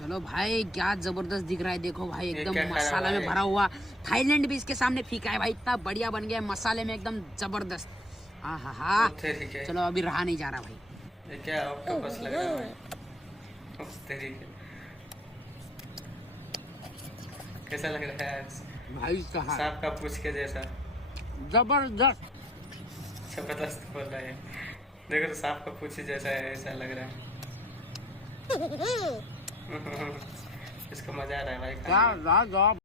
चलो भाई क्या जबरदस्त दिख रहा है, देखो भाई एकदम मसाला में भरा हुआ। थाईलैंड भी इसके सामने फीका है भाई, इतना बढ़िया बन गया मसाले में एकदम जबरदस्त। हाँ हाँ हाँ, चलो अभी रहा नहीं जा रहा भाई। ये क्या ऑक्टोपस लग रहा है भाई, उस तरीके कैसा लग रहा है भाई साहब सांप का पूछ के जैसा, जबरदस्त। जबरदस्त बोल रहा है, देखो तो सांप का पूछ जैसा है, ऐसा लग रहा है। इसको मजा आ रहा है भाई खाने में।